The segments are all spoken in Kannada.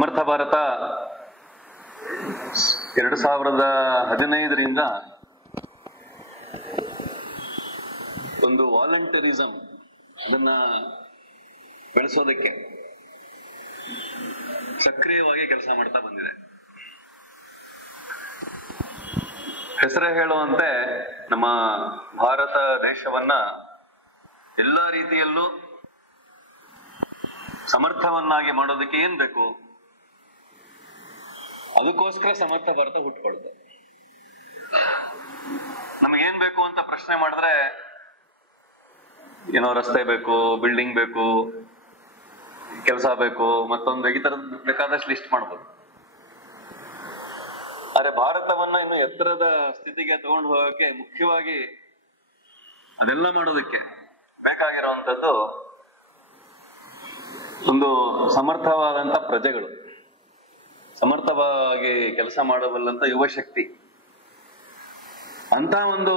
ಸಮರ್ಥ ಭಾರತ 2015ರಿಂದ ಒಂದು ವಾಲಂಟರಿಸಂ ಅದನ್ನ ಬೆಳೆಸೋದಕ್ಕೆ ಸಕ್ರಿಯವಾಗಿ ಕೆಲಸ ಮಾಡ್ತಾ ಬಂದಿದೆ. ಹೆಸರೇ ಹೇಳುವಂತೆ ನಮ್ಮ ಭಾರತ ದೇಶವನ್ನ ಎಲ್ಲ ರೀತಿಯಲ್ಲೂ ಸಮರ್ಥವನ್ನಾಗಿ ಮಾಡೋದಕ್ಕೆ ಏನ್ ಬೇಕು, ಅದಕ್ಕೋಸ್ಕರ ಸಮರ್ಥ ಭಾರತ ಹುಟ್ಕೊಳ್ತು. ನಮಗೇನ್ ಬೇಕು ಅಂತ ಪ್ರಶ್ನೆ ಮಾಡಿದ್ರೆ ಏನೋ ರಸ್ತೆ ಬೇಕು, ಬಿಲ್ಡಿಂಗ್ ಬೇಕು, ಕೆಲಸ ಬೇಕು, ಮತ್ತೊಂದು ಈ ತರದ್ ಬೇಕಾದಷ್ಟು ಲಿಸ್ಟ್ ಮಾಡ್ಬೋದು. ಆದ್ರೆ ಭಾರತವನ್ನ ಇನ್ನು ಎತ್ತರದ ಸ್ಥಿತಿಗೆ ತಗೊಂಡು ಹೋಗಕ್ಕೆ ಮುಖ್ಯವಾಗಿ ಅದೆಲ್ಲ ಮಾಡೋದಕ್ಕೆ ಬೇಕಾಗಿರುವಂತದ್ದು ಒಂದು ಸಮರ್ಥವಾದಂತ ಪ್ರಜೆಗಳು, ಸಮರ್ಥವಾಗಿ ಕೆಲಸ ಮಾಡಬಲ್ಲಂತ ಯುವ ಶಕ್ತಿ. ಅಂತ ಒಂದು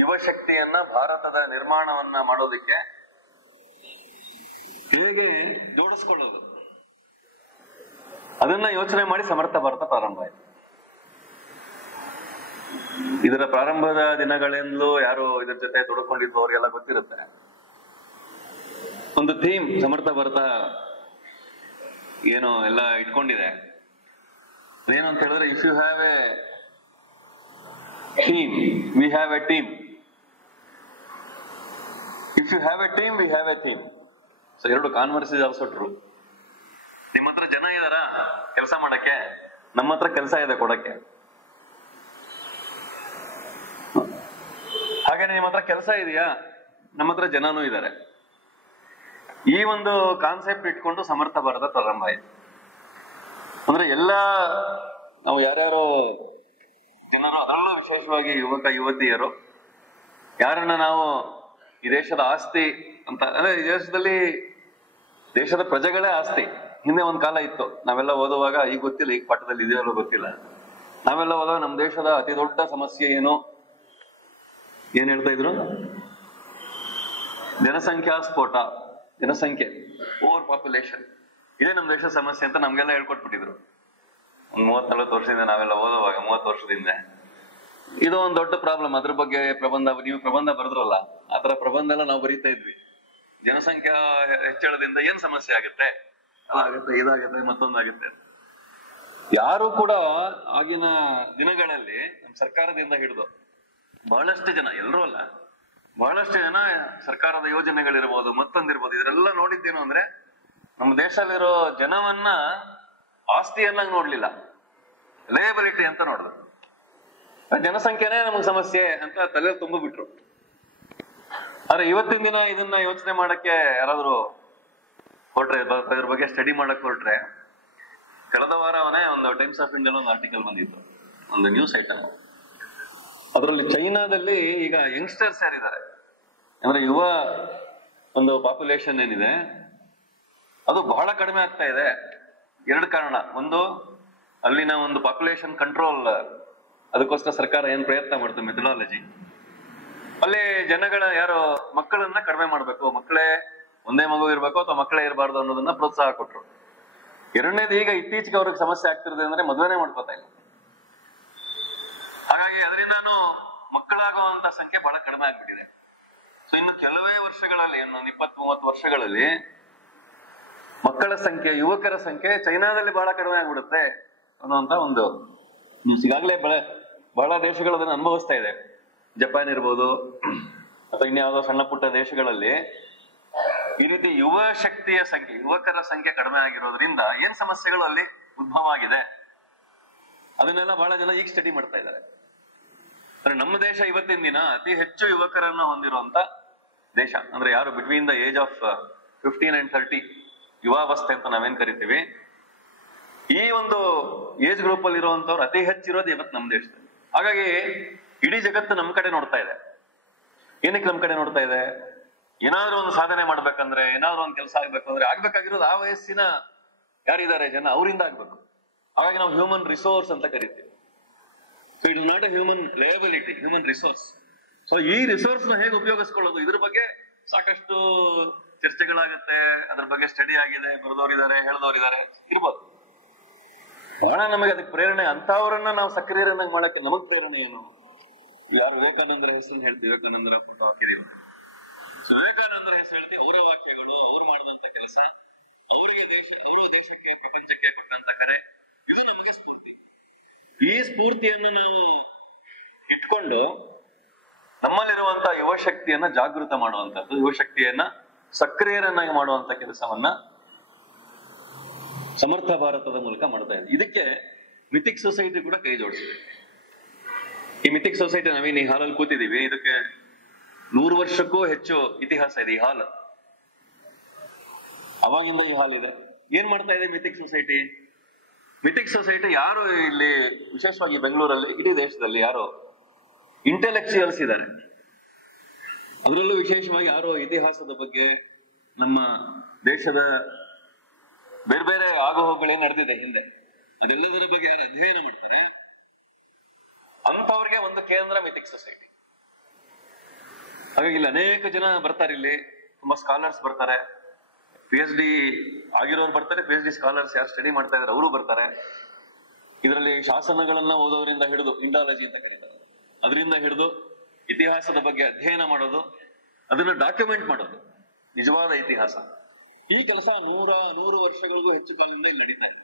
ಯುವ ಶಕ್ತಿಯನ್ನ ಭಾರತದ ನಿರ್ಮಾಣವನ್ನ ಮಾಡೋದಕ್ಕೆ ಹೇಗೆ ಜೋಡಿಸ್ಕೊಳ್ಳೋದು, ಅದನ್ನ ಯೋಚನೆ ಮಾಡಿ ಸಮರ್ಥ ಭಾರತ ಪ್ರಾರಂಭ ಆಯ್ತು. ಇದರ ಪ್ರಾರಂಭದ ದಿನಗಳಿಂದಲೂ ಯಾರು ಇದ್ರ ಜೊತೆ ತೊಡಕೊಂಡಿದ್ದು ಅವ್ರಿಗೆಲ್ಲ ಗೊತ್ತಿರುತ್ತೆ. ಒಂದು ಥೀಮ್ ಸಮರ್ಥ ಭಾರತ ಏನು ಎಲ್ಲ ಇಟ್ಕೊಂಡಿದೆ. ಅದೇನು ಅಂತ ಹೇಳಿದ್ರೆ, if you have a theme we have a team, if you have a team we have a theme. So ಎರಡು ಕಾನ್ವರ್ಸ್ ಇಸ್ ಆಲ್ಸೋ ಟ್ರೂ. ನಿಮ್ಮ ಹತ್ರ ಜನ ಇದಾರ ಕೆಲಸ ಮಾಡಕ್ಕೆ, ನಮ್ಮ ಹತ್ರ ಕೆಲಸ ಇದೆ ಕೊಡಕ್ಕೆ. ಹಾಗೇನೆ ನಿಮ್ಮ ಹತ್ರ ಕೆಲಸ ಇದೆಯಾ, ನಮ್ಮ ಹತ್ರ ಜನನೂ ಇದ್ದಾರೆ. ಈ ಒಂದು ಕಾನ್ಸೆಪ್ಟ್ ಇಟ್ಕೊಂಡು ಸಮರ್ಥ ಭಾರತ ಪ್ರಾರಂಭ ಆಯ್ತು. ಅಂದ್ರೆ ಎಲ್ಲ ನಾವು ಯಾರ್ಯಾರು ಜನರು, ಅದರಲ್ಲೂ ವಿಶೇಷವಾಗಿ ಯುವಕ ಯುವತಿಯರು, ಯಾರನ್ನ ನಾವು ಈ ದೇಶದ ಆಸ್ತಿ ಅಂತ, ಅಂದ್ರೆ ಈ ದೇಶದಲ್ಲಿ ದೇಶದ ಪ್ರಜೆಗಳೇ ಆಸ್ತಿ. ಹಿಂದೆ ಒಂದ್ ಕಾಲ ಇತ್ತು, ನಾವೆಲ್ಲ ಓದುವಾಗ, ಈಗ ಗೊತ್ತಿಲ್ಲ, ಈಗ ಪಾಠದಲ್ಲಿ ಇದೆಯಲ್ಲೋ ಗೊತ್ತಿಲ್ಲ, ನಾವೆಲ್ಲ ಓದುವಾಗ ನಮ್ಮ ದೇಶದ ಅತಿ ದೊಡ್ಡ ಸಮಸ್ಯೆ ಏನು, ಏನ್ ಹೇಳ್ತಾ ಇದ್ರು, ಜನಸಂಖ್ಯಾ ಸ್ಫೋಟ, ಜನಸಂಖ್ಯೆ, ಓವರ್ ಪಾಪ್ಯುಲೇಷನ್, ಇದೇ ನಮ್ಮ ದೇಶದ ಸಮಸ್ಯೆ ಅಂತ ನಮ್ಗೆಲ್ಲ ಹೇಳ್ಕೊಟ್ಬಿಟ್ಟಿದ್ರು. ಒಂದ್ 30-40 ವರ್ಷದಿಂದ ನಾವೆಲ್ಲ ಓದುವಾಗ, 30 ವರ್ಷದಿಂದ ಇದು ಒಂದ್ ದೊಡ್ಡ ಪ್ರಾಬ್ಲಮ್. ಅದ್ರ ಬಗ್ಗೆ ಪ್ರಬಂಧ, ನೀವು ಪ್ರಬಂಧ ಬರೆದ್ರಲ್ಲ, ಆತರ ಪ್ರಬಂಧ ಎಲ್ಲ ನಾವು ಬರೀತಾ ಇದ್ವಿ. ಜನಸಂಖ್ಯಾ ಹೆಚ್ಚಳದಿಂದ ಏನ್ ಸಮಸ್ಯೆ ಆಗುತ್ತೆ, ಅದಾಗುತ್ತೆ, ಇದಾಗುತ್ತೆ, ಮತ್ತೊಂದಾಗುತ್ತೆ. ಯಾರು ಕೂಡ ಆಗಿನ ದಿನಗಳಲ್ಲಿ ನಮ್ಮ ಸರ್ಕಾರದಿಂದ ಹಿಡಿದು ಬಹಳಷ್ಟು ಜನ, ಎಲ್ಲರೂ ಅಲ್ಲ, ಬಹಳಷ್ಟು ಜನ ಸರ್ಕಾರದ ಯೋಜನೆಗಳಿರ್ಬೋದು, ಮತ್ತೊಂದಿರ್ಬೋದು, ಇದರೆಲ್ಲ ನೋಡಿದ್ದೇನು ಅಂದ್ರೆ ನಮ್ಮ ದೇಶದಲ್ಲಿರೋ ಜನವನ್ನ ಆಸ್ತಿಯನ್ನಾಗಿ ನೋಡ್ಲಿಲ್ಲ, ಲಯಬಿಲಿಟಿ ಅಂತ ನೋಡಿದ್ರು. ಜನಸಂಖ್ಯೆನೇ ನಮಗ್ ಸಮಸ್ಯೆ ಅಂತ ತಲೆ ತುಂಬಿಬಿಟ್ರು. ಆದ್ರೆ ಇವತ್ತಿನ ದಿನ ಇದನ್ನ ಯೋಚನೆ ಮಾಡಕ್ಕೆ ಯಾರಾದ್ರೂ ಹೊರಟ್ರೆ, ಇದ್ರ ಬಗ್ಗೆ ಸ್ಟಡಿ ಮಾಡಕ್ ಹೊರಟ್ರೆ, ಕಳೆದ ವಾರವನೇ ಒಂದು ಟೈಮ್ಸ್ ಆಫ್ ಇಂಡಿಯಾ ಒಂದು ಆರ್ಟಿಕಲ್ ಬಂದಿತ್ತು, ಒಂದು ನ್ಯೂಸ್ ಐಟಮ್. ಅದರಲ್ಲಿ ಚೈನಾದಲ್ಲಿ ಈಗ ಯಂಗ್ಸ್ಟರ್ಸ್ ಯಾರಿದ್ದಾರೆ ಅಂದ್ರೆ ಯುವ ಒಂದು ಪಾಪ್ಯುಲೇಷನ್ ಏನಿದೆ ಅದು ಬಹಳ ಕಡಿಮೆ ಆಗ್ತಾ ಇದೆ. 2 ಕಾರಣ. ಒಂದು, ಅಲ್ಲಿನ ಒಂದು ಪಾಪ್ಯುಲೇಷನ್ ಕಂಟ್ರೋಲ್, ಅದಕ್ಕೋಸ್ಕರ ಸರ್ಕಾರ ಏನ್ ಪ್ರಯತ್ನ ಮಾಡ್ತದೆ, ಮೆಥಡಾಲಜಿ. ಅಲ್ಲಿ ಜನಗಳ ಯಾರು ಮಕ್ಕಳನ್ನ ಕಡಿಮೆ ಮಾಡ್ಬೇಕು, ಮಕ್ಕಳೇ ಒಂದೇ ಮಗು ಇರ್ಬೇಕು ಅಥವಾ ಮಕ್ಕಳೇ ಇರಬಾರ್ದು ಅನ್ನೋದನ್ನ ಪ್ರೋತ್ಸಾಹ ಕೊಟ್ರು. 2ನೇದು, ಈಗ ಇತ್ತೀಚೆಗೆ ಅವ್ರಿಗೆ ಸಮಸ್ಯೆ ಆಗ್ತಿರೋದು ಅಂದ್ರೆ ಮದುವೆನೇ ಮಾಡ್ಕೋತಾ ಇಲ್ಲ. ಹಾಗಾಗಿ ಅದರಿಂದಾನು ಮಕ್ಕಳಾಗುವಂತ ಸಂಖ್ಯೆ ಬಹಳ ಕಡಿಮೆ ಆಗ್ಬಿಟ್ಟಿದೆ. ಸೊ ಇನ್ನು ಕೆಲವೇ ವರ್ಷಗಳಲ್ಲಿ, ಇನ್ನೊಂದು 20-30 ವರ್ಷಗಳಲ್ಲಿ ಮಕ್ಕಳ ಸಂಖ್ಯೆ, ಯುವಕರ ಸಂಖ್ಯೆ ಚೈನಾದಲ್ಲಿ ಬಹಳ ಕಡಿಮೆ ಆಗ್ಬಿಡುತ್ತೆ ಅನ್ನುವಂತ ಒಂದು ನ್ಯೂಸ್. ಈಗಾಗಲೇ ಬಹಳ ದೇಶಗಳು ಅದನ್ನು ಅನುಭವಿಸ್ತಾ ಇದೆ. ಜಪಾನ್ ಇರ್ಬೋದು ಅಥವಾ ಇನ್ಯಾವುದೋ ಸಣ್ಣ ಪುಟ್ಟ ದೇಶಗಳಲ್ಲಿ ಈ ರೀತಿ ಯುವ ಶಕ್ತಿಯ ಸಂಖ್ಯೆ, ಯುವಕರ ಸಂಖ್ಯೆ ಕಡಿಮೆ ಆಗಿರೋದ್ರಿಂದ ಏನ್ ಸಮಸ್ಯೆಗಳು ಅಲ್ಲಿ ಉದ್ಭವ ಆಗಿದೆ, ಅದನ್ನೆಲ್ಲ ಬಹಳ ಜನ ಈಗ ಸ್ಟಡಿ ಮಾಡ್ತಾ ಇದ್ದಾರೆ. ಅಂದ್ರೆ ನಮ್ಮ ದೇಶ ಇವತ್ತಿನ ದಿನ ಅತಿ ಹೆಚ್ಚು ಯುವಕರನ್ನ ಹೊಂದಿರುವಂತ ದೇಶ. ಅಂದ್ರೆ ಯಾರು between the age of 15 and 30, ಯುವಾವಸ್ಥೆ ಅಂತ ನಾವೇನ್ ಕರಿತೀವಿ, ಈ ಒಂದು ಏಜ್ ಗ್ರೂಪ್ ಅಲ್ಲಿ ಇರುವಂತವ್ರು ಅತಿ ಹೆಚ್ಚಿರೋದು ಇವತ್ತು ನಮ್ಮ ದೇಶದಲ್ಲಿ. ಹಾಗಾಗಿ ಇಡೀ ಜಗತ್ತು ನಮ್ಮ ಕಡೆ ನೋಡ್ತಾ ಇದೆ. ಏನಕ್ಕೆ ನಮ್ಮ ಕಡೆ ನೋಡ್ತಾ ಇದೆ? ಏನಾದ್ರೂ ಒಂದು ಸಾಧನೆ ಮಾಡ್ಬೇಕಂದ್ರೆ, ಏನಾದ್ರೂ ಒಂದು ಕೆಲಸ ಆಗ್ಬೇಕು ಅಂದ್ರೆ, ಆಗ್ಬೇಕಾಗಿರೋದು ಆ ವಯಸ್ಸಿನ ಯಾರಿದ್ದಾರೆ ಜನ, ಅವರಿಂದ ಆಗ್ಬೇಕು. ಹಾಗಾಗಿ ನಾವು ಹ್ಯೂಮನ್ ರಿಸೋರ್ಸ್ ಅಂತ ಕರಿತೀವಿ. So it is not A human liability, human resource. So ಈ ರಿಸೋರ್ಸ್ ನ ಹೇಗೆ ಉಪಯೋಗಿಸ್ಕೊಳ್ಳೋದು, ಇದ್ರ ಬಗ್ಗೆ ಸಾಕಷ್ಟು ಚರ್ಚೆಗಳಾಗುತ್ತೆ, ಅದ್ರ ಬಗ್ಗೆ ಸ್ಟಡಿ ಆಗಿದೆ, ಬರೆದವರಿದ್ದಾರೆ, ಹೇಳಿದವರಿದ್ದಾರೆ, ಇರ್ಬೋದು. ಬಹಳ ನಮಗೆ ಅದಕ್ಕೆ ಪ್ರೇರಣೆ, ಅಂತವರನ್ನ ನಾವು ಸಕ್ರಿಯರನ್ನಾಗಿ ಮಾಡಕ್ಕೆ ನಮಗ್ ಪ್ರೇರಣೆ ಏನು? ಯಾರು ವಿವೇಕಾನಂದರ ಹೆಸರನ್ನು ಹೇಳ್ತೀವಿ, ವಿವೇಕಾನಂದರ ಫೋಟೋ ಹಾಕಿದೀವಿ. ವಿವೇಕಾನಂದರ ಹೆಸರು ಹೇಳ್ತೀವಿ, ಅವರ ವಾಕ್ಯಗಳು, ಅವ್ರು ಮಾಡಿದಂತ ಕೆಲಸ, ಅವರಿಗೆ ದೇಶಕ್ಕೆ ಪ್ರಪಂಚಕ್ಕೆ ಕೊಟ್ಟಂತ ಕರೆ, ಇದು ನಮಗೆ ಸ್ಫೂರ್ತಿ. ಈ ಸ್ಫೂರ್ತಿಯನ್ನು ನಾವು ಇಟ್ಕೊಂಡು ನಮ್ಮಲ್ಲಿರುವಂತ ಯುವಶಕ್ತಿಯನ್ನ ಜಾಗೃತ ಮಾಡುವಂತದ್ದು, ಯುವಶಕ್ತಿಯನ್ನ ಸಕ್ರಿಯರನ್ನಾಗಿ ಮಾಡುವಂತ ಕೆಲಸವನ್ನ ಸಮರ್ಥ ಭಾರತದ ಮೂಲಕ ಮಾಡ್ತಾ ಇದೆ. ಇದಕ್ಕೆ ಮಿಥಿಕ್ ಸೊಸೈಟಿ ಕೂಡ ಕೈ ಜೋಡಿಸಿದೆ. ಈ ಮಿಥಿಕ್ ಸೊಸೈಟಿ ನಾವೇನು ಈ ಹಾಲಲ್ಲಿ ಕೂತಿದೀವಿ, ಇದಕ್ಕೆ 100 ವರ್ಷಕ್ಕೂ ಹೆಚ್ಚು ಇತಿಹಾಸ ಇದೆ. ಈ ಹಾಲ್ ಅವಾಗಿಂದ ಈ ಹಾಲ್ ಇದೆ. ಏನ್ ಮಾಡ್ತಾ ಇದೆ ಮಿಥಿಕ್ ಸೊಸೈಟಿ? ಮಿಥಿಕ್ ಸೊಸೈಟಿ ಯಾರು ಇಲ್ಲಿ ವಿಶೇಷವಾಗಿ ಬೆಂಗಳೂರಲ್ಲಿ, ಇಡೀ ದೇಶದಲ್ಲಿ ಯಾರು ಇಂಟೆಲೆಕ್ಚುಯಲ್ಸ್ ಇದ್ದಾರೆ, ಅದರಲ್ಲೂ ವಿಶೇಷವಾಗಿ ಯಾರೋ ಇತಿಹಾಸದ ಬಗ್ಗೆ, ನಮ್ಮ ದೇಶದ ಬೇರೆ ಬೇರೆ ಆಗುಹೋಗುಗಳೇನ್ ನಡೆದಿದೆ ಹಿಂದೆ, ಅದೆಲ್ಲದರ ಬಗ್ಗೆ ಯಾರು ಅಧ್ಯಯನ ಮಾಡ್ತಾರೆ, ಅಂತವ್ರಿಗೆ ಒಂದು ಕೇಂದ್ರ ಮಿಥಿಕ್ ಸೊಸೈಟಿ. ಹಾಗಾಗಿ ಇಲ್ಲಿ ಅನೇಕ ಜನ ಬರ್ತಾರೆ, ಇಲ್ಲಿ ತುಂಬಾ ಸ್ಕಾಲರ್ಸ್ ಬರ್ತಾರೆ, PhD ಆಗಿರೋರು ಬರ್ತಾರೆ, PhD ಸ್ಕಾಲರ್ಸ್ ಯಾರು ಸ್ಟಡಿ ಮಾಡ್ತಾ ಇದಾರೆ ಅವರು ಬರ್ತಾರೆ. ಇದರಲ್ಲಿ ಶಾಸನಗಳನ್ನ ಓದೋದ್ರಿಂದ ಹಿಡಿದು, ಇಂಡಾಲಜಿ ಅಂತ ಕರೀತಾರೆ, ಅದರಿಂದ ಹಿಡಿದು ಇತಿಹಾಸದ ಬಗ್ಗೆ ಅಧ್ಯಯನ ಮಾಡೋದು, ಅದನ್ನ ಡಾಕ್ಯುಮೆಂಟ್ ಮಾಡೋದು, ನಿಜವಾದ ಇತಿಹಾಸ. ಈ ಕೆಲಸ 100 ವರ್ಷಗಳಿಗೂ ಹೆಚ್ಚು ಕಾಲದಿಂದ ಇಲ್ಲಿ ನಡೀತಾ ಇದೆ.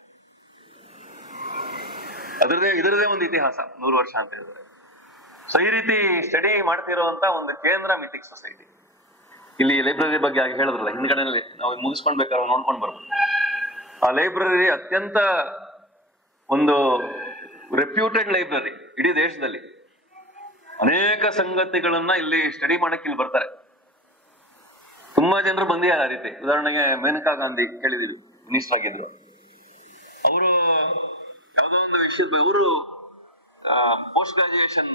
ಇದರದೇ ಒಂದು ಇತಿಹಾಸ 100 ವರ್ಷ ಅಂತ ಹೇಳಿದ್ರೆ. ಸೊ ಈ ರೀತಿ ಸ್ಟಡಿ ಮಾಡ್ತಿರುವಂತ ಒಂದು ಕೇಂದ್ರ ಮಿಥಿಕ್ ಸೊಸೈಟಿ. ಇಲ್ಲಿ ಲೈಬ್ರರಿ ಬಗ್ಗೆ ಆಗಿ ಹೇಳಿದ್ರಲ್ಲ, ಹಿಂದ್ಗಡೆ ನಾವು ಮುಗಿಸ್ಕೊಂಡ್ ಬೇಕಾದ್ರೆ ನೋಡ್ಕೊಂಡು ಬರ್ಬೋದು. ಆ ಲೈಬ್ರರಿ ಅತ್ಯಂತ ಒಂದು ರೆಪ್ಯೂಟೆಡ್ ಲೈಬ್ರರಿ ಇಡೀ ದೇಶದಲ್ಲಿ. ಅನೇಕ ಸಂಗತಿಗಳನ್ನ ಇಲ್ಲಿ ಸ್ಟಡಿ ಮಾಡಕ್ಕೆ ಇಲ್ಲಿ ಬರ್ತಾರೆ. ತುಂಬಾ ಜನರು ಬಂದಿದ್ದಾರೆ ಆ ರೀತಿ. ಉದಾಹರಣೆಗೆ ಮೇನಕಾ ಗಾಂಧಿ ಕೇಳಿದಿವಿ, ಮಿನಿಸ್ಟರ್ ಆಗಿದ್ರು. ಅವರು ಯಾವ್ದೋ ಒಂದು ವಿಷಯದ ಅವರು ಪೋಸ್ಟ್ ಗ್ರಾಜುಯೇಷನ್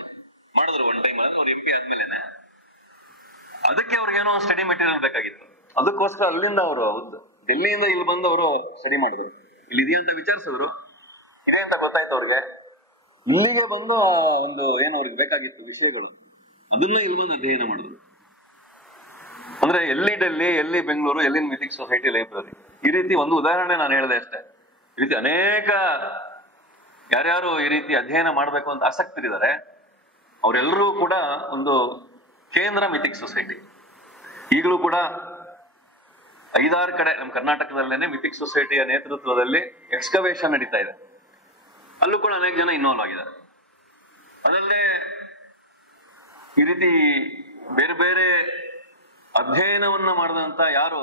ಮಾಡಿದ್ರು ಒಂದ್ ಟೈಮ್, ಅವ್ರು MP ಆದ್ಮೇಲೆನೆ. ಅದಕ್ಕೆ ಅವ್ರಿಗೇನೋ ಸ್ಟಡಿ ಮೆಟೀರಿಯಲ್ ಬೇಕಾಗಿತ್ತು. ಅದಕ್ಕೋಸ್ಕರ ಅಲ್ಲಿಂದ ಅವರು ಡೆಲ್ಲಿಯಿಂದ ಇಲ್ಲಿ ಬಂದು ಅವರು ಸ್ಟಡಿ ಮಾಡಿದ್ರು. ಇಲ್ಲಿ ಇದೆಯಂತ ವಿಚಾರಿಸಿದ್ರು, ಇದೆ ಅಂತ ಗೊತ್ತಾಯ್ತು ಅವ್ರಿಗೆ. ಇಲ್ಲಿಗೆ ಬಂದು ಒಂದು ಏನು ಅವ್ರಿಗೆ ಬೇಕಾಗಿತ್ತು ವಿಷಯಗಳು, ಅದನ್ನ ಇಲ್ಲಿ ಬಂದು ಅಧ್ಯಯನ ಮಾಡಿದ್ರು. ಅಂದ್ರೆ ಎಲ್ಲಿ ಡೆಲ್ಲಿ, ಎಲ್ಲಿ ಬೆಂಗಳೂರು, ಎಲ್ಲಿ ಮಿಥಿಕ್ ಸೊಸೈಟಿ ಲೈಬ್ರರಿ. ಈ ರೀತಿ ಒಂದು ಉದಾಹರಣೆ ನಾನು ಹೇಳಿದೆ ಅಷ್ಟೇ. ಈ ರೀತಿ ಅನೇಕ ಯಾರ್ಯಾರು ಈ ರೀತಿ ಅಧ್ಯಯನ ಮಾಡ್ಬೇಕು ಅಂತ ಆಸಕ್ತರಿದ್ದಾರೆ, ಅವರೆಲ್ಲರೂ ಕೂಡ ಒಂದು ಕೇಂದ್ರ ಮಿಥಿಕ್ ಸೊಸೈಟಿ. ಈಗಲೂ ಕೂಡ 5-6 ಕಡೆ ನಮ್ಮ ಕರ್ನಾಟಕದಲ್ಲೇನೆ ಮಿಥಿಕ್ ಸೊಸೈಟಿಯ ನೇತೃತ್ವದಲ್ಲಿ ಎಕ್ಸ್ಕವೇಷನ್ ನಡೀತಾ ಇದೆ. ಅಲ್ಲೂ ಕೂಡ ಅನೇಕ ಜನ ಇನ್ವಾಲ್ವ್ ಆಗಿದ್ದಾರೆ. ಅದಲ್ಲದೆ ಈ ರೀತಿ ಬೇರೆ ಬೇರೆ ಅಧ್ಯಯನವನ್ನ ಮಾಡಿದಂತ ಯಾರು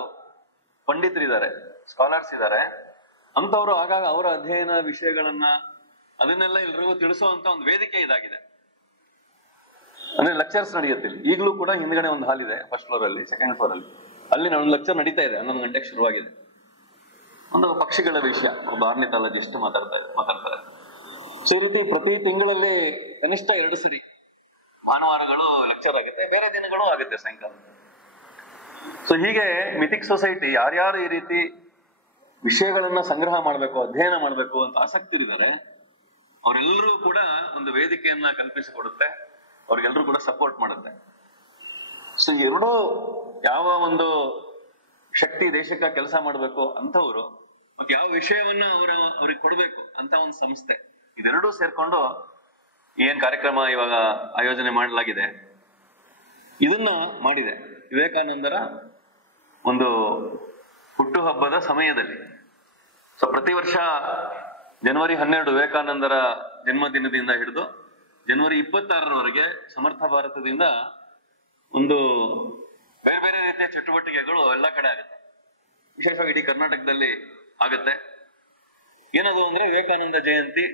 ಪಂಡಿತರಿದ್ದಾರೆ, ಸ್ಕಾಲರ್ಸ್ ಇದ್ದಾರೆ, ಅಂತವ್ರು ಆಗಾಗ ಅವರ ಅಧ್ಯಯನ ವಿಷಯಗಳನ್ನ ಅದನ್ನೆಲ್ಲ ಎಲ್ರಿಗೂ ತಿಳಿಸುವಂತ ಒಂದು ವೇದಿಕೆ ಇದಾಗಿದೆ. ಅಂದ್ರೆ ಲೆಕ್ಚರ್ಸ್ ನಡೆಯುತ್ತೆ. ಈಗಲೂ ಕೂಡ ಹಿಂದ್ಗಡೆ ಒಂದು ಹಾಲ್ ಇದೆ, ಫಸ್ಟ್ ಫ್ಲೋರ್ ಅಲ್ಲಿ, ಸೆಕೆಂಡ್ ಫ್ಲೋರ್ ಅಲ್ಲಿ. ಅಲ್ಲಿ ಒಂದು ಲೆಕ್ಚರ್ ನಡೀತಾ ಇದೆ, 11 ಗಂಟೆಗೆ ಶುರುವಾಗಿದೆ. ಒಂದು ಪಕ್ಷಿಗಳ ವಿಷಯ, ಒಬ್ಬ ಆರ್ನಿಥಾಲಜಿಸ್ಟ್ ಮಾತಾಡ್ತಾರೆ. ಸೊ ಈ ರೀತಿ ಪ್ರತಿ ತಿಂಗಳಲ್ಲಿ ಕನಿಷ್ಠ 2 ಸರಿ ಭಾನುವಾರಗಳು ಲೆಕ್ಚರ್ ಆಗುತ್ತೆ, ಬೇರೆ ದಿನಗಳು ಆಗುತ್ತೆ ಸಾಯಂಕಾಲ. ಸೊ ಹೀಗೆ ಮಿಥಿಕ್ ಸೊಸೈಟಿ ಯಾರ್ಯಾರು ಈ ರೀತಿ ವಿಷಯಗಳನ್ನ ಸಂಗ್ರಹ ಮಾಡ್ಬೇಕು, ಅಧ್ಯಯನ ಮಾಡ್ಬೇಕು ಅಂತ ಆಸಕ್ತರಿದ್ದಾರೆ, ಅವರೆಲ್ಲರೂ ಕೂಡ ಒಂದು ವೇದಿಕೆಯನ್ನ ಕಲ್ಪಿಸಿಕೊಡುತ್ತೆ, ಅವ್ರಿಗೆಲ್ಲರೂ ಕೂಡ ಸಪೋರ್ಟ್ ಮಾಡುತ್ತೆ. ಸೊ ಎರಡೂ ಯಾವ ಒಂದು ಶಕ್ತಿ ದೇಶಕ್ಕೆ ಕೆಲಸ ಮಾಡಬೇಕು ಅಂತವ್ರು, ಮತ್ತೆ ಯಾವ ವಿಷಯವನ್ನ ಅವ್ರಿಗೆ ಕೊಡ್ಬೇಕು ಅಂತ ಒಂದು ಸಂಸ್ಥೆ, ಇದೆರಡೂ ಸೇರ್ಕೊಂಡು ಏನ್ ಕಾರ್ಯಕ್ರಮ ಇವಾಗ ಆಯೋಜನೆ ಮಾಡಲಾಗಿದೆ, ಇದನ್ನ ಮಾಡಿದೆ ವಿವೇಕಾನಂದರ ಒಂದು ಹುಟ್ಟುಹಬ್ಬದ ಸಮಯದಲ್ಲಿ. ಸೊ ಪ್ರತಿ ವರ್ಷ ಜನವರಿ 12 ವಿವೇಕಾನಂದರ ಜನ್ಮದಿನದಿಂದ ಹಿಡಿದು ಜನವರಿ 26ರವರೆಗೆ ಸಮರ್ಥ ಭಾರತದಿಂದ ಒಂದು ಬೇರೆ ಬೇರೆ ರೀತಿಯ ಚಟುವಟಿಕೆಗಳು ಎಲ್ಲ ಕಡೆ ಆಗುತ್ತೆ. ವಿಶೇಷವಾಗಿ ಇಡೀ ಕರ್ನಾಟಕದಲ್ಲಿ ಆಗುತ್ತೆ. ಏನದು ಅಂದ್ರೆ ವಿವೇಕಾನಂದ ಜಯಂತಿ,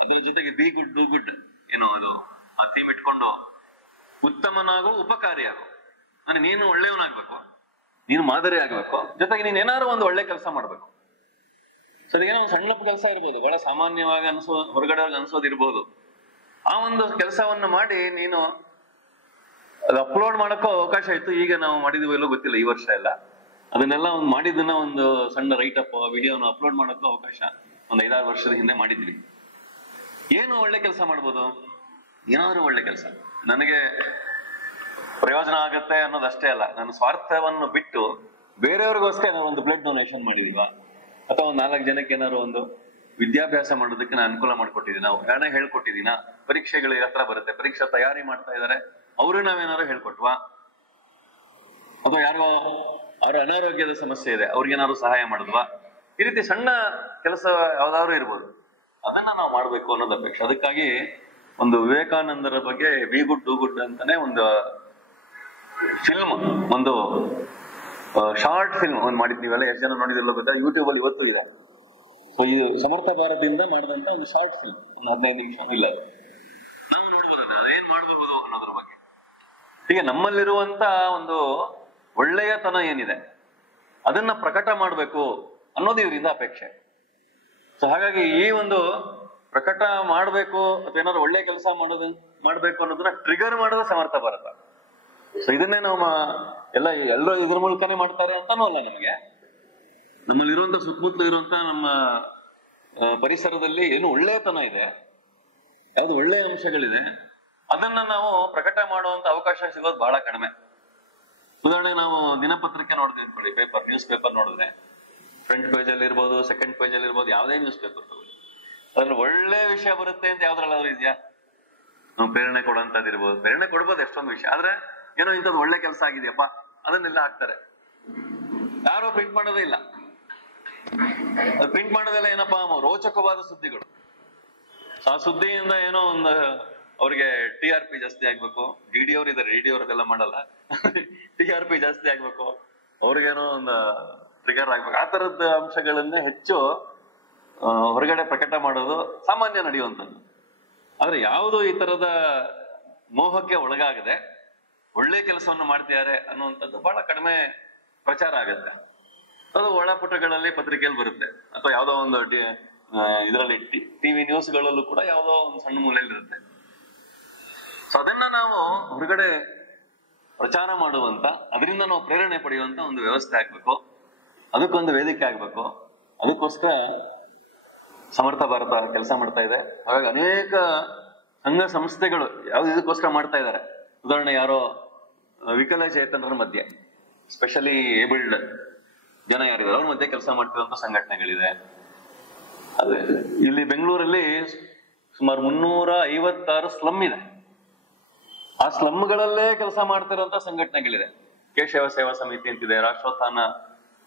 ಅದ್ರ ಜೊತೆಗೆ ಬಿ ಗುಡ್ ಡೂ ಗುಡ್, ಏನೋ ಅದು ಆ ಥೀಮ್ ಇಟ್ಕೊಂಡು ಉತ್ತಮನಾಗು ಉಪಕಾರಿಯಾಗು, ಅಂದ್ರೆ ನೀನು ಒಳ್ಳೆಯವನಾಗ್ಬೇಕು, ನೀನು ಮಾದರಿ ಆಗ್ಬೇಕು, ಜೊತೆಗೆ ನೀನ್ ಏನಾದ್ರು ಒಂದು ಒಳ್ಳೆ ಕೆಲಸ ಮಾಡ್ಬೇಕು. ಸೊ ಅದೇನೋ ಒಂದು ಸಣ್ಣ ಕೆಲಸ ಇರ್ಬೋದು, ಬಹಳ ಸಾಮಾನ್ಯವಾಗಿ ಹೊರಗಡೆ ಅನ್ಸೋದಿರ್ಬೋದು. ಆ ಒಂದು ಕೆಲಸವನ್ನ ಮಾಡಿ ನೀನು ಅದು ಅಪ್ಲೋಡ್ ಮಾಡಕ್ಕೂ ಅವಕಾಶ ಇತ್ತು. ಈಗ ನಾವು ಮಾಡಿದೀವೋ ಎಲ್ಲೋ ಗೊತ್ತಿಲ್ಲ, ಈ ವರ್ಷ ಎಲ್ಲ ಅದನ್ನೆಲ್ಲ ಒಂದು ಮಾಡಿದ್ದನ್ನ ಒಂದು ಸಣ್ಣ ರೈಟ್ ಅಪ್ ವಿಡಿಯೋನ ಅಪ್ಲೋಡ್ ಮಾಡೋಕ್ಕೂ ಅವಕಾಶ ಒಂದು 5-6 ವರ್ಷದ ಹಿಂದೆ ಮಾಡಿದ್ವಿ. ಏನು ಒಳ್ಳೆ ಕೆಲಸ ಮಾಡ್ಬೋದು, ಏನಾದ್ರೂ ಒಳ್ಳೆ ಕೆಲಸ ನನಗೆ ಪ್ರಯೋಜನ ಆಗತ್ತೆ ಅನ್ನೋದಷ್ಟೇ ಅಲ್ಲ, ನನ್ನ ಸ್ವಾರ್ಥವನ್ನು ಬಿಟ್ಟು ಬೇರೆಯವ್ರಿಗೋಸ್ಕರ ಏನಾದ್ರು ಒಂದು ಬ್ಲಡ್ ಡೊನೇಷನ್ ಮಾಡಿದೀವಾ, ಅಥವಾ ಒಂದ್ 4 ಜನಕ್ಕೆ ಏನಾದ್ರು ಒಂದು ವಿದ್ಯಾಭ್ಯಾಸ ಮಾಡೋದಕ್ಕೆ ನಾನು ಅನುಕೂಲ ಮಾಡ್ಕೊಟ್ಟಿದ್ದೀನ, ಹಣ ಹೇಳ್ಕೊಟ್ಟಿದ್ದೀನ, ಪರೀಕ್ಷೆಗಳು ಹತ್ರ ಬರುತ್ತೆ, ಪರೀಕ್ಷಾ ತಯಾರಿ ಮಾಡ್ತಾ ಇದಾರೆ ಅವ್ರಿಗೆ ನಾವೇನಾದ್ರು ಹೇಳ್ಕೊಟ್ವಾ, ಅಥವಾ ಯಾರೋ ಅವ್ರ ಅನಾರೋಗ್ಯದ ಸಮಸ್ಯೆ ಇದೆ ಅವ್ರಿಗೇನಾದ್ರು ಸಹಾಯ ಮಾಡಿದ್ವಾ, ಈ ರೀತಿ ಸಣ್ಣ ಕೆಲಸ ಯಾವ್ದಾದ್ರು ಇರ್ಬೋದು, ಅದನ್ನ ನಾವು ಮಾಡ್ಬೇಕು ಅನ್ನೋದು ಅಪೇಕ್ಷೆ. ಅದಕ್ಕಾಗಿ ಒಂದು ವಿವೇಕಾನಂದರ ಬಗ್ಗೆ ವಿ ಗುಡ್ ಡೂ ಗುಡ್ ಅಂತಾನೆ ಒಂದು ಫಿಲ್ಮ್, ಒಂದು ಶಾರ್ಟ್ ಫಿಲ್ಮ್ ಒಂದು ಮಾಡಿದ್, ನೀವೆಲ್ಲ ಎಷ್ಟು ಜನ ನೋಡಿದಿಲ್ಲ ಗೊತ್ತಾ, ಯೂಟ್ಯೂಬ್ ಅಲ್ಲಿ ಇವತ್ತು ಇದೆ. ಸೊ ಇದು ಸಮರ್ಥ ಭಾರತದಿಂದ ಮಾಡಿದಂತ ಒಂದು ಶಾರ್ಟ್ ಫಿಲ್ಮ್, ಒಂದು 15 ನಿಮಿಷ ಇಲ್ಲ, ನಾವು ನೋಡ್ಬೋದು ಅದೇನ್ ಮಾಡಬಹುದು ಅನ್ನೋದ್ರ ಬಗ್ಗೆ. ಹೀಗೆ ನಮ್ಮಲ್ಲಿರುವಂತ ಒಂದು ಒಳ್ಳೆಯತನ ಏನಿದೆ ಅದನ್ನ ಪ್ರಕಟ ಮಾಡ್ಬೇಕು ಅನ್ನೋದು ಇವರಿಂದ ಅಪೇಕ್ಷೆ. ಸೊ ಹಾಗಾಗಿ ಈ ಒಂದು ಪ್ರಕಟ ಮಾಡ್ಬೇಕು ಅಥವಾ ಏನಾದ್ರು ಒಳ್ಳೆ ಕೆಲಸ ಮಾಡ್ಬೇಕು ಅನ್ನೋದನ್ನ ಟ್ರಿಗರ್ ಮಾಡೋದು ಸಮರ್ಥ ಭಾರತ. ಸೊ ಇದನ್ನೇ ನಾವು ಎಲ್ಲರೂ ಇದ್ರ ಮೂಲಕನೇ ಮಾಡ್ತಾರೆ ಅಂತಾನೂ ಅಲ್ಲ, ನಮಗೆ ನಮ್ಮಲ್ಲಿರುವಂತ ಸುತ್ತಮುತ್ತಲು ಇರುವಂತ ನಮ್ಮ ಪರಿಸರದಲ್ಲಿ ಏನು ಒಳ್ಳೆಯತನ ಇದೆ, ಯಾವ್ದು ಒಳ್ಳೆಯ ಅಂಶಗಳಿದೆ, ಅದನ್ನ ನಾವು ಪ್ರಕಟ ಮಾಡುವಂತ ಅವಕಾಶ ಸಿಗೋದು ಬಹಳ ಕಡಿಮೆ. ಉದಾಹರಣೆಗೆ ನಾವು ದಿನಪತ್ರಿಕೆ ನೋಡಿದ್ವಿ ಅನ್ಕೊಳ್ಳಿ, ನ್ಯೂಸ್ ಪೇಪರ್ ನೋಡಿದ್ರೆ ಫ್ರಂಟ್ ಪೇಜ್ ಅಲ್ಲಿ ಇರ್ಬೋದು, ಸೆಕೆಂಡ್ ಪೇಜ್ ಅಲ್ಲಿ ಇರ್ಬೋದು, ಯಾವುದೇ ನ್ಯೂಸ್ ಪೇಪರ್ ಅದ್ರಲ್ಲಿ ಒಳ್ಳೆ ವಿಷಯ ಬರುತ್ತೆ ಅಂತ ಯಾವ್ದ್ರಲ್ಲಾದ್ರೂ ಇದೆಯಾ? ನಾವು ಪ್ರೇರಣೆ ಕೊಡುವಂತದ್ದಿರ್ಬೋದು, ಪ್ರೇರಣೆ ಕೊಡ್ಬೋದು ಎಷ್ಟೊಂದು ವಿಷಯ, ಆದ್ರೆ ಏನೋ ಇಂಥದ್ದು ಒಳ್ಳೆ ಕೆಲಸ ಆಗಿದೆಯಪ್ಪ ಅದನ್ನೆಲ್ಲ ಹಾಕ್ತಾರೆ, ಯಾರು ಪ್ರಿಂಟ್ ಮಾಡೋದೇ ಇಲ್ಲ. ಪ್ರಿಂಟ್ ಮಾಡೋದೆಲ್ಲ ಏನಪ್ಪಾ, ರೋಚಕವಾದ ಸುದ್ದಿಗಳು. ಆ ಸುದ್ದಿಯಿಂದ ಏನೋ ಒಂದು ಅವ್ರಿಗೆ TRP ಜಾಸ್ತಿ ಆಗ್ಬೇಕು, ಡಿ ಅವ್ರು ಇದಾರೆ, ಡಿ ಅವ್ರಿಗೆಲ್ಲ ಮಾಡಲ್ಲ, TRP ಜಾಸ್ತಿ ಆಗ್ಬೇಕು, ಅವ್ರಿಗೇನೋ ಒಂದು ಟ್ರಿಗರ್ ಆಗ್ಬೇಕು, ಆ ತರದ ಅಂಶಗಳನ್ನೇ ಹೆಚ್ಚು ಹೊರಗಡೆ ಪ್ರಕಟ ಮಾಡೋದು ಸಾಮಾನ್ಯ ನಡೆಯುವಂಥದ್ದು. ಆದ್ರೆ ಯಾವುದು ಈ ತರದ ಮೋಹಕ್ಕೆ ಒಳಗಾಗದೆ ಒಳ್ಳೆ ಕೆಲಸವನ್ನು ಮಾಡ್ತಿದ್ದಾರೆ ಅನ್ನುವಂಥದ್ದು ಬಹಳ ಕಡಿಮೆ ಪ್ರಚಾರ ಆಗತ್ತೆ. ಅದು ಒಳಪುಟಗಳಲ್ಲಿ ಪತ್ರಿಕೆಯಲ್ಲಿ ಬರುತ್ತೆ, ಅಥವಾ ಯಾವ್ದೋ ಒಂದು ಇದರಲ್ಲಿ ಟಿವಿ ನ್ಯೂಸ್ಗಳಲ್ಲೂ ಕೂಡ ಯಾವ್ದೋ ಒಂದು ಸಣ್ಣ ಮೂಲೆಯಲ್ಲಿ ಇರುತ್ತೆ. ಸೊ ಅದನ್ನ ನಾವು ಹೊರಗಡೆ ಪ್ರಚಾರ ಮಾಡುವಂತ, ಅದರಿಂದ ನಾವು ಪ್ರೇರಣೆ ಪಡೆಯುವಂತ ಒಂದು ವ್ಯವಸ್ಥೆ ಆಗ್ಬೇಕು, ಅದಕ್ಕೊಂದು ವೇದಿಕೆ ಆಗ್ಬೇಕು. ಅದಕ್ಕೋಸ್ಕರ ಸಮರ್ಥ ಭಾರತ ಕೆಲಸ ಮಾಡ್ತಾ ಇದೆ. ಹಾಗಾಗಿ ಅನೇಕ ಸಂಘ ಸಂಸ್ಥೆಗಳು ಯಾವ್ದು ಇದಕ್ಕೋಸ್ಕರ ಮಾಡ್ತಾ ಇದ್ದಾರೆ. ಉದಾಹರಣೆ ಯಾರೋ ವಿಕಲಚೇತನರ ಮಧ್ಯೆ, ಸ್ಪೆಷಲಿ ಏಬಲ್ಡ್ ಜನ ಯಾರಿದ್ದಾರೆ ಅವ್ರ ಮಧ್ಯೆ ಕೆಲಸ ಮಾಡ್ತಿರುವಂತ ಸಂಘಟನೆಗಳಿದೆ. ಅದೇ ಇಲ್ಲಿ ಬೆಂಗಳೂರಲ್ಲಿ ಸುಮಾರು 356 ಸ್ಲಮ್ ಇದೆ. ಆ ಸ್ಲಮ್ಗಳಲ್ಲೇ ಕೆಲಸ ಮಾಡ್ತಿರುವಂತ ಸಂಘಟನೆಗಳಿದೆ. ಕೇಶವ ಸೇವಾ ಸಮಿತಿ ಅಂತಿದೆ, ರಾಷ್ಟ್ರೋತ್ಥಾನ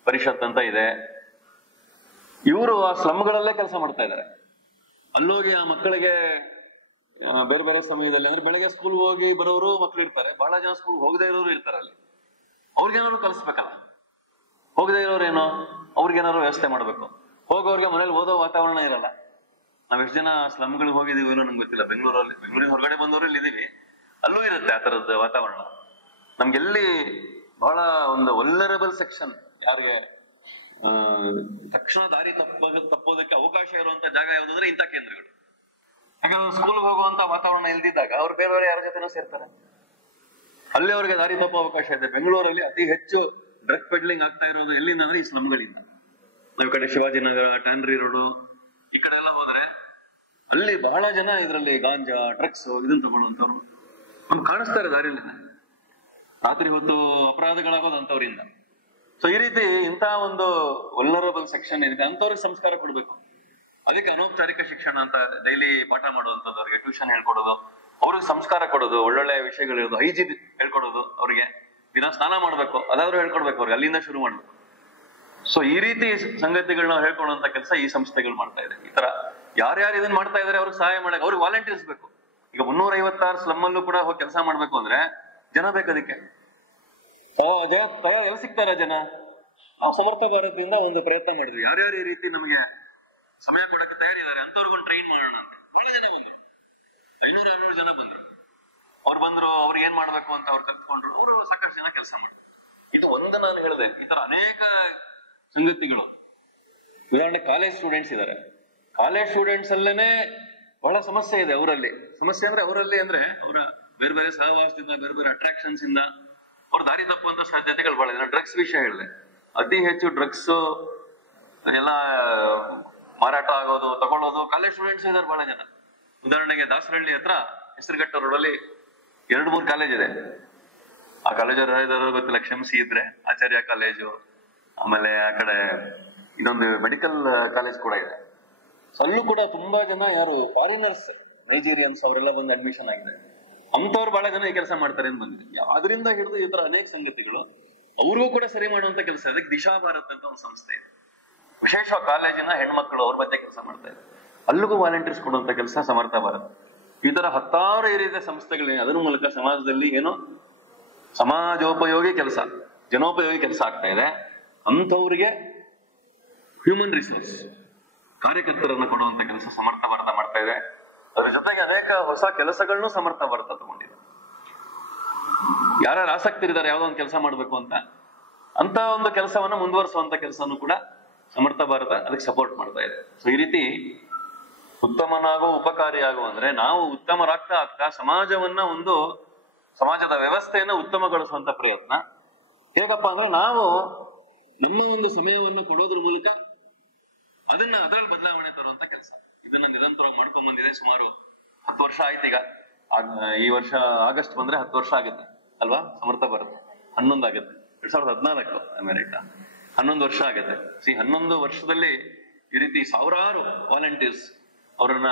ಪರಿಷತ್ ಅಂತ ಇದೆ. ಇವರು ಆ ಸ್ಲಮ್ಗಳಲ್ಲೇ ಕೆಲಸ ಮಾಡ್ತಾ ಇದ್ದಾರೆ. ಅಲ್ಲೋಗಿ ಆ ಮಕ್ಕಳಿಗೆ ಬೇರೆ ಬೇರೆ ಸಮಯದಲ್ಲಿ, ಅಂದ್ರೆ ಬೆಳಗ್ಗೆ ಸ್ಕೂಲ್ ಹೋಗಿ ಬರೋರು ಮಕ್ಳು ಇರ್ತಾರೆ, ಬಹಳ ಜನ ಸ್ಕೂಲ್ ಹೋಗದೆ ಇರೋರು ಇರ್ತಾರೆ. ಅಲ್ಲಿ ಅವ್ರಿಗೇನಾದ್ರು ಕಲಿಸ್ಬೇಕಲ್ಲ, ಹೋಗದೆ ಇರೋರೇನೋ ಅವ್ರಿಗೇನಾದ್ರು ವ್ಯವಸ್ಥೆ ಮಾಡ್ಬೇಕು. ಹೋಗೋರ್ಗೆ ಮನೇಲಿ ಓದೋ ವಾತಾವರಣ ಇರಲ್ಲ. ನಾವ್ ಎಷ್ಟು ಜನ ಸ್ಲಮ್ಗಳಿಗೆ ಹೋಗಿದೀವಿ ಏನೋ ನಂಗೆ ಗೊತ್ತಿಲ್ಲ. ಬೆಂಗಳೂರಿನ ಹೊರಗಡೆ ಬಂದವರು ಇಲ್ಲಿ ಇದೀವಿ, ಅಲ್ಲೂ ಇರುತ್ತೆ ಆ ತರದ ವಾತಾವರಣ. ನಮ್ಗೆಲ್ಲಿ ಬಹಳ ಒಂದು ವಲ್ನರಬಲ್ ಸೆಕ್ಷನ್, ಯಾರಿಗೆ ತಕ್ಷಣ ದಾರಿ ತಪ್ಪೋದಕ್ಕೆ ಅವಕಾಶ ಇರುವಂತ ಜಾಗ ಯಾವ್ದಾದ್ರೆ ಇಂಥ ಕೇಂದ್ರಗಳು. ಯಾಕಂದ್ರೆ ಸ್ಕೂಲ್ಗೆ ಹೋಗುವಂತ ವಾತಾವರಣ ಇಲ್ದಿದ್ದಾಗ ಅವ್ರು ಬೇರೆ ಯಾರ ಜೊತೆನೂ ಸೇರ್ತಾರೆ, ಅಲ್ಲಿ ಅವ್ರಿಗೆ ದಾರಿ ತಪ್ಪೋ ಅವಕಾಶ ಇದೆ. ಬೆಂಗಳೂರಲ್ಲಿ ಅತಿ ಹೆಚ್ಚು ಡ್ರಗ್ ಪೆಡ್ಲಿಂಗ್ ಆಗ್ತಾ ಇರೋದು ಎಲ್ಲಿಂದ ಅಂದ್ರೆ ಈ ಸ್ಲಮ್ಗಳಿಂದ. ನಾವ್ ಕಡೆ ಶಿವಾಜಿನಗರ, ಟ್ಯಾನ್ರಿ ರೋಡು ಈ ಕಡೆ ಎಲ್ಲ ಹೋದ್ರೆ ಅಲ್ಲಿ ಬಹಳ ಜನ ಇದರಲ್ಲಿ ಗಾಂಜಾ, ಡ್ರಗ್ಸ್ ಇದನ್ನ ತಗೊಳ್ಳುವಂತವ್ರು ನಮ್ಗೆ ಕಾಣಿಸ್ತಾರೆ ದಾರಿಯಲ್ಲಿ. ರಾತ್ರಿ ಹೊತ್ತು ಅಪರಾಧಗಳಾಗೋದು ಅಂತವ್ರಿಂದ. ಸೊ ಈ ರೀತಿ ಇಂಥ ಒಂದು ವಲ್ನರಬಲ್ ಸೆಕ್ಷನ್ ಏನಿದೆ ಅಂತವ್ರಿಗೆ ಸಂಸ್ಕಾರ ಕೊಡ್ಬೇಕು. ಅದಕ್ಕೆ ಅನೌಪಚಾರಿಕ ಶಿಕ್ಷಣ ಅಂತ ಡೈಲಿ ಪಾಠ ಮಾಡುವಂಥದ್ದು, ಅವ್ರಿಗೆ ಟ್ಯೂಷನ್ ಹೇಳ್ಕೊಡೋದು, ಅವ್ರಿಗೆ ಸಂಸ್ಕಾರ ಕೊಡೋದು, ಒಳ್ಳೊಳ್ಳೆ ವಿಷಯಗಳಿರೋದು, ಹೈಜೀನ್ ಹೇಳ್ಕೊಡೋದು, ಅವ್ರಿಗೆ ದಿನ ಸ್ನಾನ ಮಾಡ್ಬೇಕು ಅದಾದ್ರೂ ಹೇಳ್ಕೊಡ್ಬೇಕು, ಅವ್ರಿಗೆ ಅಲ್ಲಿಂದ ಶುರು ಮಾಡ್ಬೇಕು. ಸೊ ಈ ರೀತಿ ಸಂಗತಿಗಳನ್ನ ಹೇಳ್ಕೊಡುವಂತ ಕೆಲಸ ಈ ಸಂಸ್ಥೆಗಳು ಮಾಡ್ತಾ ಇದೆ. ಈ ತರ ಯಾರ್ಯಾರು ಇದನ್ನ ಮಾಡ್ತಾ ಇದಾರೆ ಅವ್ರಿಗೆ ಸಹಾಯ ಮಾಡಕ್ ಅವ್ರಿಗೆ ವಾಲಂಟಿಯರ್ಸ್ ಬೇಕು. ಈಗ 356 ಸ್ಲಮ್ ಅಲ್ಲೂ ಕೂಡ ಹೋಗಿ ಕೆಲಸ ಮಾಡ್ಬೇಕು ಅಂದ್ರೆ ಜನ ಬೇಕು. ಅದಕ್ಕೆ ಎಲ್ಲಿ ಸಿಗ್ತಾರೆ ಜನ? ನಾವು ಸಮರ್ಥ ಭಾರತದಿಂದ ಒಂದು ಪ್ರಯತ್ನ ಮಾಡಿದ್ವಿ. ಯಾರ್ಯಾರು ಈ ರೀತಿ ನಮಗೆ ಸಮಯ ಕೊಡಕ್ಕೆ ತಯಾರಿದ್ದಾರೆ ಅಂತವ್ರಿಗೊಂದು ಟ್ರೈನ್ ಮಾಡೋಣ ಅಂತ. ಬಹಳ ಜನ ಬಂದ್ರು, 500-600 ಜನ ಬಂದ್ರು. ಅವ್ರು ಬಂದ್ರು, ಅವ್ರು ಏನ್ ಮಾಡ್ಬೇಕು ಅಂತ ಅವ್ರು ಕಲ್ತ್ಕೊಂಡ್ರು. ಅವರು ಸಾಕಷ್ಟು ಜನ ಕೆಲಸ ಮಾಡಿದ್ರು. ಇದು ಒಂದು ನಾನು ಹೇಳಿದೆ. ಈ ತರ ಅನೇಕ ಸಂಗತಿಗಳು. ಉದಾಹರಣೆ ಕಾಲೇಜ್ ಸ್ಟೂಡೆಂಟ್ಸ್ ಇದ್ದಾರೆ. ಕಾಲೇಜ್ ಸ್ಟೂಡೆಂಟ್ಸ್ ಅಲ್ಲೇನೆ ಬಹಳ ಸಮಸ್ಯೆ ಇದೆ ಅವರಲ್ಲಿ. ಸಮಸ್ಯೆ ಅಂದ್ರೆ ಅವರಲ್ಲಿ ಅಂದ್ರೆ ಅವರ ಬೇರೆ ಬೇರೆ ಸಹವಾಸದಿಂದ, ಬೇರೆ ಬೇರೆ ಅಟ್ರಾಕ್ಷನ್ಸ್ ಇಂದ ಅವ್ರು ದಾರಿ ತಪ್ಪುವಂತ ಸಾಧ್ಯತೆಗಳು ಬಹಳ ಇದೆ. ಡ್ರಗ್ಸ್ ವಿಷಯ ಹೇಳಿದೆ. ಅತಿ ಹೆಚ್ಚು ಡ್ರಗ್ಸ್ ಎಲ್ಲ ಮಾರಾಟ ಆಗೋದು, ತಗೊಳ್ಳೋದು ಕಾಲೇಜ್ ಸ್ಟೂಡೆಂಟ್ಸ್ ಇದ್ದಾರೆ ಬಹಳ ಜನ. ಉದಾಹರಣೆಗೆ ದಾಸರಹಳ್ಳಿ ಹತ್ರ ಹೆಸರುಘಟ್ಟ ರೋಡಲ್ಲಿ 2-3 ಕಾಲೇಜ್ ಇದೆ. ಆ ಕಾಲೇಜ್ ಗೊತ್ತಿಲ್ಲ, ಕ್ಷಮಿಸಿ ಇದ್ರೆ ಆಚಾರ್ಯ ಕಾಲೇಜು, ಆಮೇಲೆ ಆ ಕಡೆ ಇನ್ನೊಂದು ಮೆಡಿಕಲ್ ಕಾಲೇಜ್ ಕೂಡ ಇದೆ. ಸೊ ಅಲ್ಲೂ ಕೂಡ ತುಂಬಾ ಜನ ಯಾರು ಫಾರಿನರ್ಸ್, ನೈಜೀರಿಯನ್ಸ್ ಅವರೆಲ್ಲ ಬಂದು ಅಡ್ಮಿಷನ್ ಆಗಿದೆ. ಅಂತವ್ರು ಬಹಳ ಜನ ಈ ಕೆಲಸ ಮಾಡ್ತಾರೆ ಅಂತ ಬಂದಿದೆ. ಅದರಿಂದ ಹಿಡಿದು ಈ ತರ ಅನೇಕ ಸಂಗತಿಗಳು ಅವ್ರಿಗೂ ಕೂಡ ಸರಿ ಮಾಡುವಂತ ಕೆಲಸ. ಅದಕ್ಕೆ ದಿಶಾ ಭಾರತ್ ಅಂತ ಒಂದು ಸಂಸ್ಥೆ ಇದೆ, ವಿಶೇಷ ಕಾಲೇಜಿನ ಹೆಣ್ಮಕ್ಳು ಅವ್ರ ಮಧ್ಯೆ ಕೆಲಸ ಮಾಡ್ತಾ ಇದೆ. ಅಲ್ಲಿಗೂ ವಾಲಂಟಿಯರ್ಸ್ ಕೊಡುವಂತ ಕೆಲಸ ಸಮರ್ಥ ಭಾರತ್. ಈ ತರ ಹತ್ತಾರು ರೀತಿಯ ಸಂಸ್ಥೆಗಳಿವೆ. ಅದರ ಮೂಲಕ ಸಮಾಜದಲ್ಲಿ ಏನೋ ಸಮಾಜೋಪಯೋಗಿ ಕೆಲಸ, ಜನೋಪಯೋಗಿ ಕೆಲಸ ಆಗ್ತಾ ಇದೆ. ಅಂಥವ್ರಿಗೆ ಹ್ಯೂಮನ್ ರಿಸೋರ್ಸ್ ಕಾರ್ಯಕರ್ತರನ್ನು ಕೊಡುವಂತ ಕೆಲಸ ಸಮರ್ಥ ಭಾರತ ಮಾಡ್ತಾ ಇದೆ. ಅದ್ರ ಜೊತೆಗೆ ಅನೇಕ ಹೊಸ ಕೆಲಸಗಳನ್ನು ಸಮರ್ಥ ಭಾರತ ತಗೊಂಡಿದೆ. ಯಾರ್ಯಾರು ಆಸಕ್ತಿ ಇದ್ದಾರೆ ಯಾವ್ದೋ ಒಂದು ಕೆಲಸ ಮಾಡ್ಬೇಕು ಅಂತ ಒಂದು ಕೆಲಸವನ್ನ ಮುಂದುವರಿಸುವಂತ ಕೆಲಸನೂ ಕೂಡ ಸಮರ್ಥ ಭಾರತ ಅದಕ್ಕೆ ಸಪೋರ್ಟ್ ಮಾಡ್ತಾ ಇದೆ. ಸೊ ಈ ರೀತಿ ಉತ್ತಮನಾಗೋ ಉಪಕಾರಿಯಾಗೋ ಅಂದ್ರೆ ನಾವು ಉತ್ತಮರಾಗ್ತಾ ಆಗ್ತಾ ಸಮಾಜದ ವ್ಯವಸ್ಥೆಯನ್ನ ಉತ್ತಮಗೊಳಿಸುವಂತ ಪ್ರಯತ್ನ. ಹೇಗಪ್ಪ ಅಂದ್ರೆ ನಾವು ನಮ್ಮ ಒಂದು ಸಮಯವನ್ನು ಕೊಡೋದ್ರ ಮೂಲಕ ಅದರಲ್ಲಿ ಬದಲಾವಣೆ ತರುವಂತ ಕೆಲಸ. ಇದನ್ನ ನಿರಂತರವಾಗಿ ಮಾಡ್ಕೊಂಡ್ ಬಂದಿದೆ. ಸುಮಾರು 10 ವರ್ಷ ಆಯ್ತು ಈಗ. ಈ ವರ್ಷ ಆಗಸ್ಟ್ ಬಂದ್ರೆ 10 ವರ್ಷ ಆಗುತ್ತೆ ಅಲ್ವಾ? ಸಮರ್ಥ ಭಾರತ 11 ಆಗುತ್ತೆ. 2014 ಅಮೆರಿಕ 11 ವರ್ಷ ಆಗುತ್ತೆ. 11 ವರ್ಷದಲ್ಲಿ ಈ ರೀತಿ ಸಾವಿರಾರು ವಾಲಂಟಿಯರ್ಸ್ ಅವರನ್ನ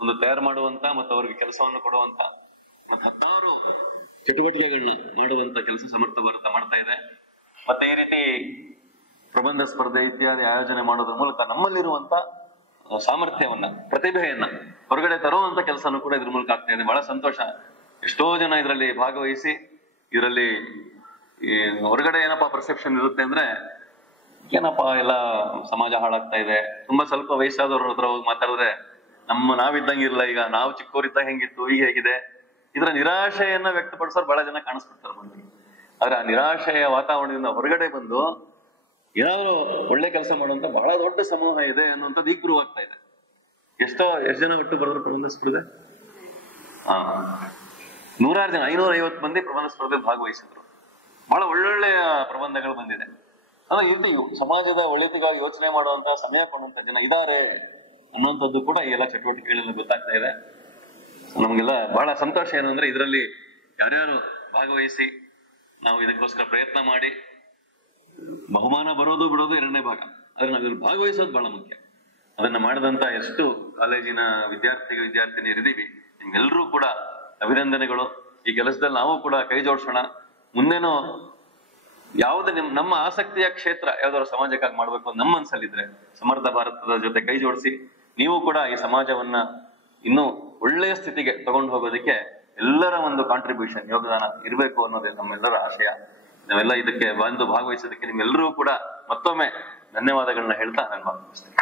ಒಂದು ತಯಾರು ಮಾಡುವಂತ ಮತ್ತು ಅವ್ರಿಗೆ ಕೆಲಸವನ್ನು ಕೊಡುವಂತ ಹತ್ತಾರು ಚಟುವಟಿಕೆಗಳನ್ನ ಮಾಡುವಂತ ಕೆಲಸ ಸಮರ್ಥ ಭಾರತ ಮಾಡ್ತಾ ಇದೆ. ಮತ್ತೆ ಈ ರೀತಿ ಪ್ರಬಂಧ ಸ್ಪರ್ಧೆ ಇತ್ಯಾದಿ ಆಯೋಜನೆ ಮಾಡೋದ್ರ ಮೂಲಕ ನಮ್ಮಲ್ಲಿರುವಂತ ಸಾಮರ್ಥ್ಯವನ್ನ, ಪ್ರತಿಭೆಯನ್ನ ಹೊರಗಡೆ ತರುವಂತ ಕೆಲಸನೂ ಕೂಡ ಇದ್ರ ಮೂಲಕ ಆಗ್ತಾ ಇದೆ. ಬಹಳ ಸಂತೋಷ. ಎಷ್ಟೋ ಜನ ಇದರಲ್ಲಿ ಭಾಗವಹಿಸಿ ಇದರಲ್ಲಿ ಹೊರಗಡೆ ಏನಪ್ಪಾ ಪರ್ಸೆಪ್ಷನ್ ಇರುತ್ತೆ ಅಂದ್ರೆ, ಏನಪ್ಪಾ ಎಲ್ಲ ಸಮಾಜ ಹಾಳಾಗ್ತಾ ಇದೆ. ತುಂಬಾ ಸ್ವಲ್ಪ ವಯಸ್ಸಾದವ್ರ ಹತ್ರ ಹೋಗಿ ಮಾತಾಡಿದ್ರೆ ನಾವಿದ್ದಂಗಿಲ್ಲ, ಈಗ ನಾವು ಚಿಕ್ಕವರಿದ್ದಾಗ ಹೆಂಗಿತ್ತು ಈಗ ಹೇಗಿದೆ, ಇದರ ನಿರಾಶೆಯನ್ನ ವ್ಯಕ್ತಪಡಿಸೋರು ಬಹಳ ಜನ ಕಾಣಿಸ್ಬಿಡ್ತಾರೆ ಬಂದು. ಆದ್ರೆ ಆ ನಿರಾಶೆಯ ವಾತಾವರಣದಿಂದ ಹೊರಗಡೆ ಬಂದು ಏನಾದ್ರು ಒಳ್ಳೆ ಕೆಲಸ ಮಾಡುವಂತ ಬಹಳ ದೊಡ್ಡ ಸಮೂಹ ಇದೆ ಅನ್ನುವಂಥದ್ದು ಈಗ ಪ್ರೂವ್ ಆಗ್ತಾ ಇದೆ. ಎಷ್ಟು ಜನ ಒಟ್ಟು ಬರೆದ್ರು ಪ್ರಬಂಧ ಸ್ಪರ್ಧೆ? 100 ಜನ, 550 ಮಂದಿ ಪ್ರಬಂಧ ಸ್ಪರ್ಧೆಯಲ್ಲಿ ಭಾಗವಹಿಸಿದ್ರು. ಬಹಳ ಒಳ್ಳೊಳ್ಳೆಯ ಪ್ರಬಂಧಗಳು ಬಂದಿದೆ. ಅಂದ್ರೆ ಇಲ್ಲಿ ಸಮಾಜದ ಒಳಿತಿಗಾಗಿ ಯೋಚನೆ ಮಾಡುವಂತ ಸಮಯ ಕೊಡುವಂತ ಜನ ಇದ್ದಾರೆ ಅನ್ನುವಂಥದ್ದು ಕೂಡ ಈ ಎಲ್ಲ ಚಟುವಟಿಕೆಗಳೆಲ್ಲ ಗೊತ್ತಾಗ್ತಾ ಇದೆ. ನಮ್ಗೆಲ್ಲ ಬಹಳ ಸಂತೋಷ ಏನಂದ್ರೆ ಇದರಲ್ಲಿ ಯಾರ್ಯಾರು ಭಾಗವಹಿಸಿ ನಾವು ಇದಕ್ಕೋಸ್ಕರ ಪ್ರಯತ್ನ ಮಾಡಿ ಬಹುಮಾನ ಬರೋದು ಬಿಡೋದು ಎರಡನೇ ಭಾಗ, ಆದ್ರೆ ನಾವಿಲ್ಲಿ ಭಾಗವಹಿಸೋದು ಬಹಳ ಮುಖ್ಯ. ಅದನ್ನ ಮಾಡಿದಂತ ಎಷ್ಟು ಕಾಲೇಜಿನ ವಿದ್ಯಾರ್ಥಿನಿಯರಿದ್ದೀವಿ, ನಿಮ್ಗೆಲ್ಲರೂ ಕೂಡ ಅಭಿನಂದನೆಗಳು. ಈ ಕೆಲಸದಲ್ಲಿ ನಾವು ಕೂಡ ಕೈ ಜೋಡಿಸೋಣ. ಮುಂದೇನೋ ಯಾವ್ದು ನಮ್ಮ ಆಸಕ್ತಿಯ ಕ್ಷೇತ್ರ ಯಾವ್ದಾದ್ರು ಸಮಾಜಕ್ಕಾಗಿ ಮಾಡ್ಬೇಕು ಅಂತ ನಮ್ಮ ಮನಸ್ಸಲ್ಲಿದ್ರೆ ಸಮರ್ಥ ಭಾರತದ ಜೊತೆ ಕೈ ಜೋಡಿಸಿ ನೀವು ಕೂಡ ಈ ಸಮಾಜವನ್ನ ಇನ್ನೂ ಒಳ್ಳೆಯ ಸ್ಥಿತಿಗೆ ತಗೊಂಡು ಹೋಗೋದಕ್ಕೆ ಎಲ್ಲರ ಒಂದು ಕಾಂಟ್ರಿಬ್ಯೂಷನ್, ಯೋಗದಾನ ಇರಬೇಕು ಅನ್ನೋದೇ ನಮ್ಮೆಲ್ಲರ ಆಶಯ. ನಾವೆಲ್ಲ ಇದಕ್ಕೆ ಬಂದು ಭಾಗವಹಿಸೋದಕ್ಕೆ ನಿಮ್ಮೆಲ್ಲರೂ ಕೂಡ ಮತ್ತೊಮ್ಮೆ ಧನ್ಯವಾದಗಳನ್ನ ಹೇಳ್ತಾ ನಾನು ಮಾತನಾಡ್ತೀನಿ.